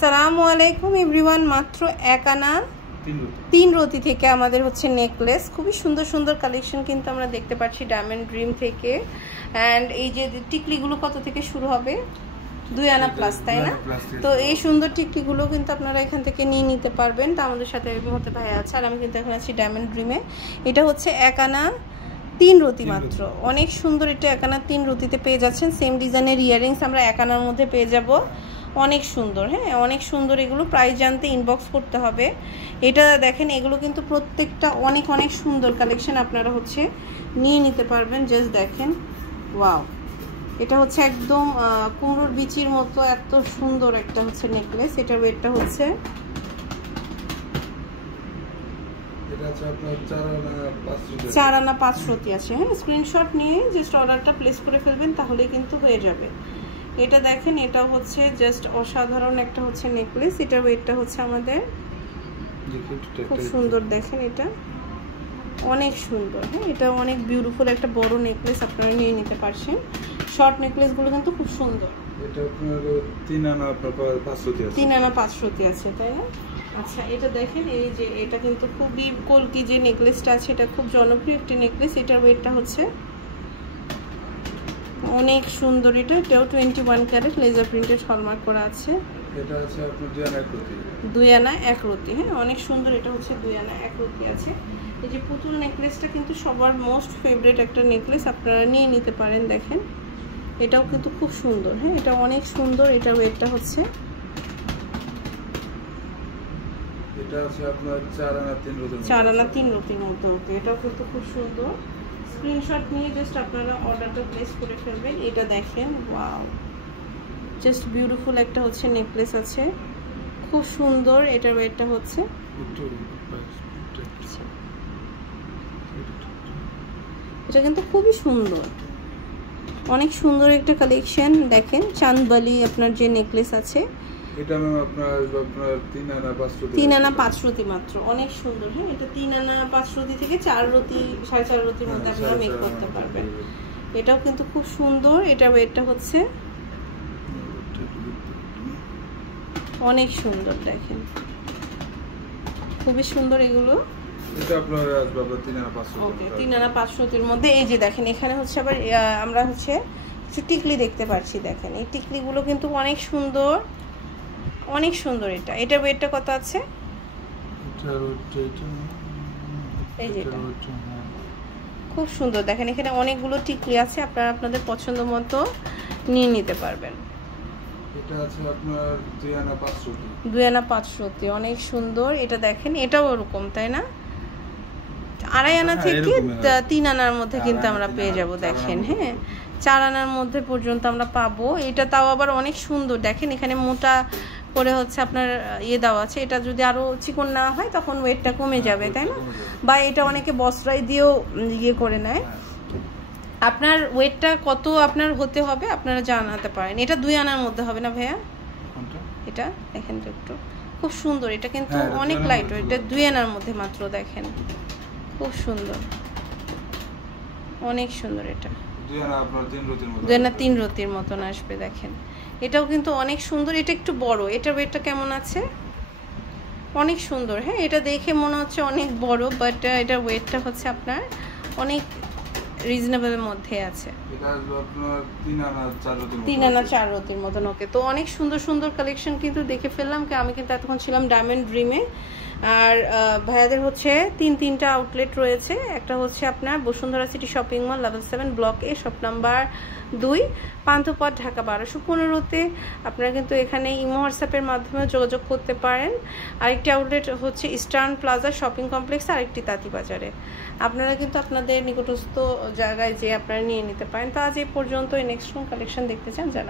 আসসালামু আলাইকুম এভরিওয়ান। মাত্র এক আনা তিন রতি থেকে আমাদের হচ্ছে নেকলেস, খুবই সুন্দর সুন্দর কালেকশন কিন্তু আমরা দেখতে পাচ্ছি ডায়মন্ড ড্রিম থেকে। অ্যান্ড এই যে টিকলিগুলো কত থেকে শুরু হবে? 2 আনা প্লাস, তাই না? তো এই সুন্দর টিকলিগুলো কিন্তু আপনারা এখান থেকে নিয়ে নিতে পারবেন। তো আমাদের সাথে হতে ভাই আছে, আর আমি কিন্তু এখন আছি ডায়মন্ড ড্রিমে। এটা হচ্ছে এক আনা 3 রতি মাত্র, অনেক সুন্দর। এটা এক আনা 3 রতিতে পেয়ে যাচ্ছেন। সেম ডিজাইনের ইয়াররিংস আমরা এক আনার মধ্যে পেয়ে যাব, অনেক সুন্দর। হ্যাঁ, অনেক সুন্দর। এগুলো প্রাইস জানতে ইনবক্স করতে হবে। এটা দেখেন, এগুলো কিন্তু প্রত্যেকটা অনেক অনেক সুন্দর কালেকশন, আপনারা হচ্ছে নিয়ে নিতে পারবেন। জাস্ট দেখেন, ওয়াও, এটা হচ্ছে একদম কুমড়োর বিচির মতো এত সুন্দর একটা হচ্ছে নেকলেস। এটার ওয়েটটা হচ্ছে 4 আনা 5 রতি আছে। হ্যাঁ, স্ক্রিনশট নিয়ে জাস্ট অর্ডারটা প্লেস করে ফেলবেন, তাহলেই কিন্তু হয়ে যাবে। এটা দেখেন, এটা হচ্ছে জাস্ট অসাধারণ একটা হচ্ছে নেকলেস। এটার ওয়েটটা হচ্ছে আমাদের খুব সুন্দর। দেখেন, এটা অনেক সুন্দর। হ্যাঁ, এটা অনেক বিউটিফুল একটা বড় নেকলেস, আপনারা নিয়ে নিতে পারছেন। শর্ট নেকলেসগুলো কিন্তু খুব সুন্দর। এটা আপনার 3 আনা 5 রতি আছে। 3 আনা 5 রতি আছে, তাই না? আচ্ছা, এটা দেখেন, এই যে এটা কিন্তু খুবই কলকি যে নেকলেসটা আছে, এটা খুব জনপ্রিয় একটি নেকলেস। এটার ওয়েটটা হচ্ছে অনেক সুন্দর। এটাও 21 ক্যারেট লেজার প্রিন্টেড হলমার্ক করা আছে। এটা আছে আপনার 2 আনা 1 রতি। 2 আনা 1 রতি। হ্যাঁ, অনেক সুন্দর। এটা হচ্ছে 2 আনা 1 রতি আছে। এই যে পুতুল নেকলেসটা কিন্তু সবার মোস্ট ফেভারিট একটা নেকলেস, আপনারা নিয়ে নিতে পারেন। দেখেন, এটাও কিন্তু খুব সুন্দর। হ্যাঁ, এটা অনেক সুন্দর। এটার ওয়েটটা হচ্ছে এটা আছে আপনার 4 আনা 3 রতি। 4 আনা 3 রতির মধ্যে হতে। এটাও কিন্তু খুব সুন্দর। স্ক্রিনশট নিয়ে জাস্ট আপনারা অর্ডারটা প্লেস করে ফেলবেন। এটা দেখেন, ওয়াও, জাস্ট বিউটিফুল একটা হচ্ছে নেকলেস আছে, খুব সুন্দর। এটার ওয়েটটা হচ্ছে এটা কিন্তু খুবই সুন্দর, অনেক সুন্দর একটা কালেকশন। দেখেন, চাঁদবালি আপনার যে নেকলেস আছে, এটা ম্যাম আপনার 3 আনা 5 রতি। 3 আনা 5 রতি মাত্র, অনেক সুন্দর। হ্যাঁ, এটা 3 আনা 5 রতি থেকে 4 রতি 4.5 রতির মধ্যে আপনারা মেক করতে পারবেন। এটাও কিন্তু খুব সুন্দর। এটার ওয়েটটা হচ্ছে অনেক সুন্দর। দেখেন, খুবই সুন্দর এগুলো। এটা আপনার আসবে 3 আনা 5 রতি। ওকে, 3 আনা 5 রতির মধ্যে। এই যে দেখেন, এখানে হচ্ছে আবার আমরা হচ্ছে কিছু টিকলি দেখতে পাচ্ছি। দেখেন, এই টিকলিগুলো কিন্তু অনেক সুন্দর, অনেক সুন্দর। এটার ওয়েটটা কত আছে? এই যে এটা খুব সুন্দর। দেখেন, এখানে অনেকগুলো টিকলি আছে, আপনারা আপনাদের পছন্দ মতো নিয়ে নিতে পারবেন। এটা আছে আপনার 2 আনা 5 রতি। 2 আনা 5 রতি, অনেক সুন্দর। এটা দেখেন, এটাও ওরকম, তাই না? 2.5 আনা থেকে 3 আনার মধ্যে কিন্তু আমরা পেয়ে যাব। দেখেন, হ্যাঁ, 4 আনার মধ্যে পর্যন্ত আমরা পাবো। এটা তাও আবার অনেক সুন্দর। দেখেন, এখানে মোটা করে হচ্ছে আপনার দেওয়া আছে। এটা যদি আরো চিকন না হয় তখন ওয়েটটা কমে যাবে, তাই না? বা এটা অনেকে বস্ত্রাই দিয়েও করে নেয়। আপনার ওয়েটটা কত আপনার হতে হবে আপনারা জানাতে পারেন। এটা 2 আনার মধ্যে হবে না ভাইয়া? এটা দেখেন তো একটু, খুব সুন্দর। এটা কিন্তু অনেক লাইট ওয়েট। এটা 2 আনার মধ্যে মাত্র। দেখেন, খুব সুন্দর, অনেক সুন্দর। এটা 2 আনা আপনার 3 রতির মতো। 2 আনা 3 রতির মতন আসবে। দেখেন, এটাও কিন্তু অনেক সুন্দর। এটা একটু বড়। এটার ওয়েটটা কেমন আছে? অনেক সুন্দর। হ্যাঁ, এটা দেখে মনে হচ্ছে অনেক বড়, বাট এটার ওয়েটটা হচ্ছে আপনার অনেক রিজনেবলের মধ্যে আছে। এটা আসবে আপনার 3 আনা 4 রতির মতো। 3 আনা 4 রতির মতন। ওকে, তো অনেক সুন্দর সুন্দর কালেকশন কিন্তু দেখে ফেললাম। আমি কিন্তু এতক্ষণ ছিলাম ডায়মন্ড ড্রিমে। আর ভাইয়াদের হচ্ছে 3টা আউটলেট রয়েছে। একটা হচ্ছে আপনার Bashundhara city shopping mall level 7 block A, shop number 2, Panthapath, Dhaka 1215-তে। আপনারা কিন্তু এখানে ইমো হোয়াটসঅ্যাপের মাধ্যমে যোগাযোগ করতে পারেন। আরেকটি আউটলেট হচ্ছে ইস্টার্ন প্লাজা শপিং কমপ্লেক্স, আরেকটি তাঁতিবাজারে। আপনারা কিন্তু আপনাদের নিকটস্থ জায়গায় যে আপনারা নিয়ে নিতে পারেন। তো আজ এই পর্যন্ত। নেক্সট কোন কালেকশন দেখতে চান জানান।